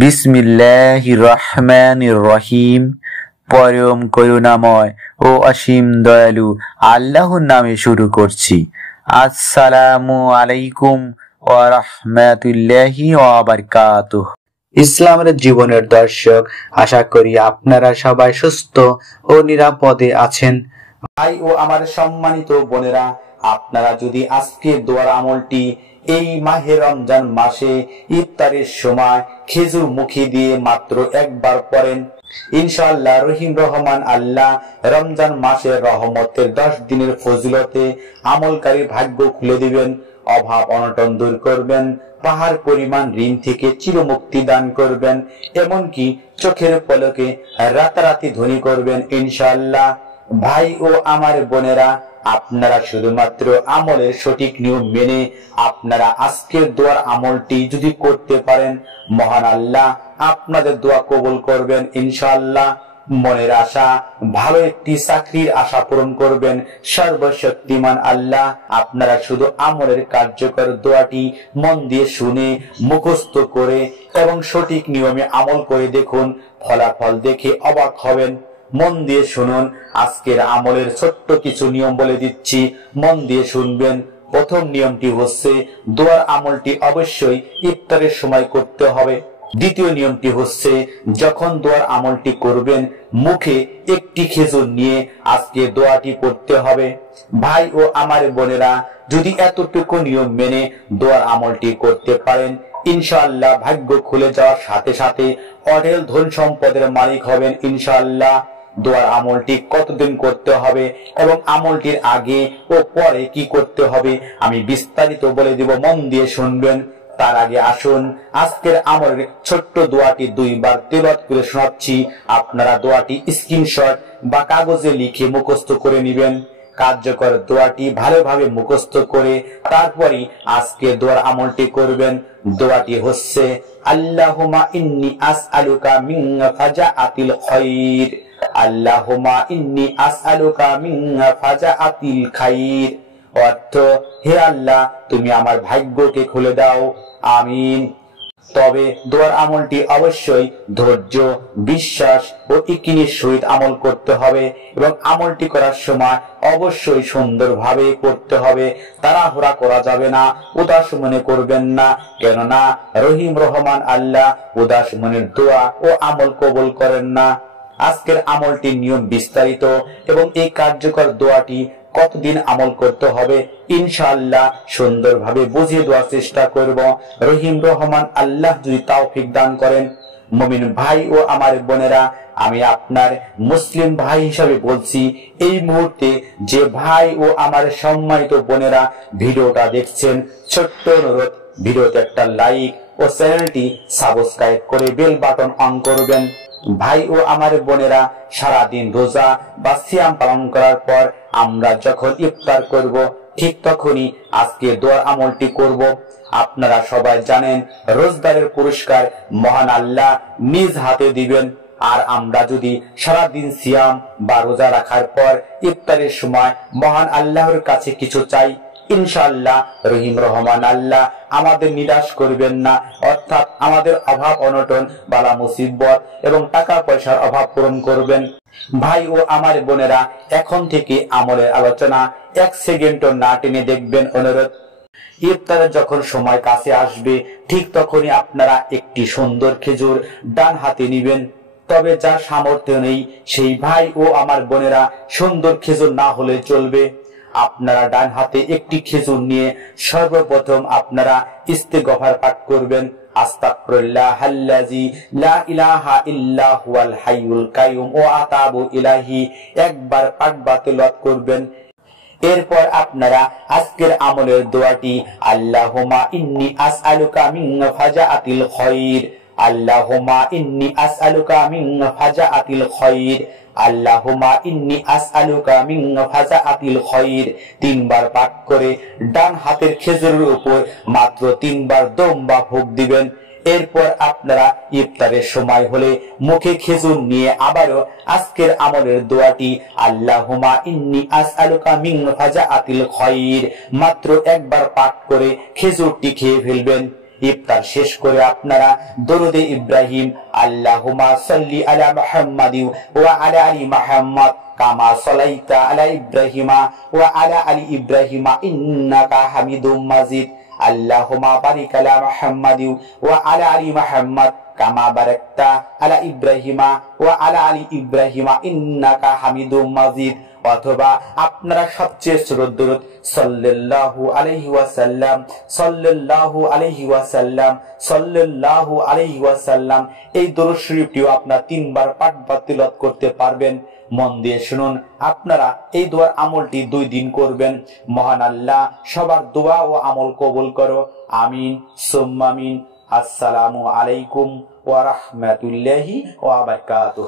বিসমিল্লাহির রহমানির রহিম। পরম করুণাময় ও অসীম দয়ালু আল্লাহর নামে শুরু করছি। আসসালামু আলাইকুম ওয়া রাহমাতুল্লাহি ওয়া বারাকাতুহু। ইসলামের জীবনের দর্শক, আশা করি আপনারা সবাই সুস্থ ও নিরাপদে আছেন। ভাই ও আমার সম্মানিত বোনেরা, আপনারা যদি আজকের দোয়ার আমলটি এই মাহে রমজান মাসে ইফতারের সময় খেজুর মুখে দিয়ে মাত্র একবার পড়েন, ইনশাআল্লাহ রহিম রহমান আল্লাহ রমজান মাসের রহমতের 10 দিনের ফজিলতে আমলকারীর ভাগ্য খুলে দিবেন, অভাব অনটন দূর করবেন, পাহাড় পরিমাণ ঋণ থেকে চিরমুক্তি দান করবেন, এমনকি চোখের পলকে রাতারাতি ধনী করবেন ইনশাআল্লাহ। ভাই ও আমার বোনেরা, আপনারা শুধুমাত্র আমলের সঠিক নিয়ম মেনে আপনারা আজকের দোয়ার আমলটি যদি করতে পারেন, মহান আল্লাহ আপনাদের দোয়া কবুল করবেন ইনশাআল্লাহ। মনের আশা, ভালো একটি চাকরির আশা পূরণ করবেন সর্বশক্তিমান আল্লাহ। আপনারা শুধু আমলের কার্যকর দোয়াটি মন দিয়ে শুনে মুখস্থ করে এবং সঠিক নিয়মে আমল করে দেখুন, ফলাফল দেখে অবাক হবেন। মন দিয়ে শুনুন, আজকের আমলের ছোট্ট কিছু নিয়ম বলে দিচ্ছি, মন দিয়ে শুনবেন। প্রথম নিয়মটি হচ্ছে, দোয়ার আমলটি অবশ্যই ইফতারের সময় করতে হবে। দ্বিতীয় নিয়মটি হচ্ছে, যখন দোয়ার আমলটি করবেন মুখে একটি খেজুর নিয়ে আজকে দোয়াটি পড়তে হবে। ভাই ও আমার বোনেরা, যদি এতটুকু নিয়ম মেনে দোয়ার আমলটি করতে পারেন, ইনশাআল্লাহ ভাগ্য খুলে যাওয়ার সাথে সাথে অঢেল ধন সম্পদের মালিক হবেন ইনশাআল্লাহ। দোয়ার আমলটি কতদিন করতে হবে এবং আমলটির আগে ও পরে কি করতে হবে আমি বিস্তারিত বলে দিব, মন দিয়ে শুনবেন। তার আগে আসুন আজকের আমলের ছোট্ট দোয়াটি 2 বার তেলাওয়াত করে শোনাচ্ছি। আপনারা দোয়াটি স্ক্রিনশট বা কাগজে লিখে মুখস্থ করে নেবেন। কার্যকর দোয়াটি ভালোভাবে মুখস্থ করে তারপরই আজকে দোয়ার আমলটি করবেন। দোয়াটি হচ্ছে, আল্লাহুম্মা ইন্নী আসআলুকা মিন ফাজাআতিল খায়র, আল্লাহুম্মা ইন্নী আসআলুকা মিন ফাজাআতিল খায়র। অর্থ, হে আল্লাহ তুমি আমার ভাগ্যকে খুলে দাও, আমিন। তবে দোয়ার আমলটি অবশ্যই ধৈর্য, বিশ্বাস ও ইকিনের সহিত আমল করতে হবে এবং আমলটি করার সময় অবশ্যই সুন্দরভাবে করতে হবে। তাড়াহুড়া করা যাবে না, উদাস মনে করবেন না, কেননা রহিম রহমান আল্লাহ উদাস মনের দোয়া ও আমল কবুল করেন না। আজকের আমলটির নিয়ম বিস্তারিত এবং এই কার্যকর দোয়াটি কতদিন আমল করতে হবে ইনশাআল্লাহ সুন্দরভাবে বুঝিয়ে দেওয়ার চেষ্টা করব, রহিম রহমান আল্লাহ যদি তৌফিক দান করেন। মুমিন ভাই ও আমার বোনেরা, আমি আপনার মুসলিম ভাই হিসাবে বলছি, এই মুহূর্তে যে ভাই ও আমার সম্মানিত বোনেরা ভিডিওটা দেখছেন, ছোট্ট অনুরোধ, ভিডিওতে একটা লাইক ও চ্যানেলটি সাবস্ক্রাইব করে বেল বাটন অন করবেন। ভাই ও আমার বোনেরা, সারাদিন রোজা বা সিয়াম পালন করার পর আমরা যখন ইফতার করব, ঠিক তখনই আজকে দোয়ার আমলটি করব। আপনারা সবাই জানেন, রোজদারের পুরস্কার মহান আল্লাহ নিজ হাতে দিবেন। আর আমরা যদি সারাদিন সিয়াম বা রোজা রাখার পর ইফতারের সময় মহান আল্লাহর কাছে কিছু চাই, ইনশাআল্লাহ রহিম রহমান আল্লাহ আমাদের নিরাশ করবেন না, অর্থাৎ আমাদের অভাব অনটন, বালা মুসিবত এবং টাকা পয়সার অভাব পূরণ করবেন। ভাই ও আমার বোনেরা, এখন থেকে আমলের আলোচনা 1 সেকেন্ডও না টেনে দেখবেন, অনুরোধ। ইফতারের যখন সময় কাছে আসবে, ঠিক তখনই আপনারা একটি সুন্দর খেজুর ডান হাতে নিবেন। তবে যার সামর্থ্য নেই সেই ভাই ও আমার বোনেরা সুন্দর খেজুর না হলে চলবে। আপনারা ডান হাতে একটি খেজুর নিয়ে সর্বপ্রথম আপনারা ইস্তেগফার পাঠ করবেন, আস্তাগফিরুল্লাহাল্লাযী লা ইলাহা ইল্লা হুয়াল হাইয়ুল কাইয়ুম ওয়া আতাবু ইলাইহি, একবার পাঠ বা তেলাওয়াত করবেন। এরপর আপনারা আজকের আমলের দোয়াটি, আল্লাহুম্মা ইন্নী আসআলুকা মিন ফাজাআতিল খায়র, আল্লাহুম্মা ইন্নী আসআলুকা মিন ফাজাআতিল খায়র, আল্লাহুম্মা ইন্নী আসআলুকা মিন ফাজাআতিল খায়র 3 বার পাঠ করে ডান হাতের খেজুরের উপর মাত্র 3 বার দম বা ফুঁক দিবেন এরপর আপনারা ইফতারের সময় হলে মুখে খেজুর নিয়ে আবারও আজকের আমলের দোয়াটি আল্লাহুম্মা ইন্নী আসআলুকা মিন ফাজাআতিল খায়র মাত্র একবার পাঠ করে খেজুরটি খেয়ে ফেলবেন। ইফতার শেষ করে আপনারা দরুদে ইব্রাহিম আল্লাহুম্মা সাল্লি আলা মুহাম্মাদি ওয়া আলা আলি মুহাম্মাদ কামা সাল্লাইতা আলা ইব্রাহিমা ওয়া আলা আলি ইব্রাহিমা ইন্নাকা হামিদুম মাজিদ আল্লাহুম্মা বারিক আলা মুহাম্মাদি ওয়া আলা আলি মুহাম্মাদ কামা বারাকতা আলা ইব্রাহিমা ওয়া আলা আলি ইব্রাহিমা ইন্নাকা হামিদুম মাজিদ। অথবা আপনারা সবচেয়ে ছোট দরুদ সাল্লাল্লাহু আলাইহি ওয়াসাল্লাম সাল্লাল্লাহু আলাইহি ওয়াসাল্লাম সাল্লাল্লাহু আলাইহি ওয়াসাল্লাম এই দরুদ শরীফটিও আপনারা 3 বার পাঠ বা তিলাওয়াত করতে পারবেন। মন দিয়ে শুনুন, আপনারা এই দোয়ার আমলটি 2 দিন করবেন। মহান আল্লাহ সবার দোয়া ও আমল কবুল করো, আমিন সুম্মা আমিন। আসসালামু আলাইকুম ওয়া রাহমাতুল্লাহি ওয়া বারাকাতুহু।